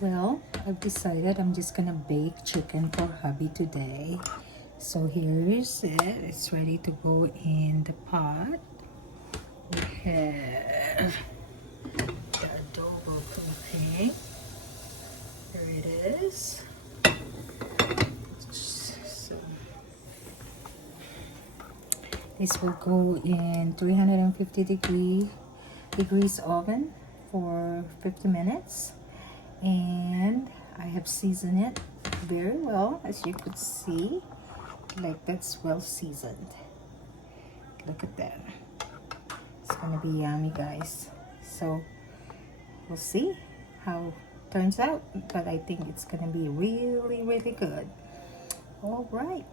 Well, I've decided I'm just gonna bake chicken for hubby today. So here's it. It's ready to go in the pot. We have the adobo cooking. There it is. So this will go in 350 degrees oven for 50 minutes. And I have seasoned it very well, as you could see. Like, that's well seasoned. Look at that. It's gonna be yummy, guys. So we'll see how it turns out, but I think it's gonna be really, really good. All right.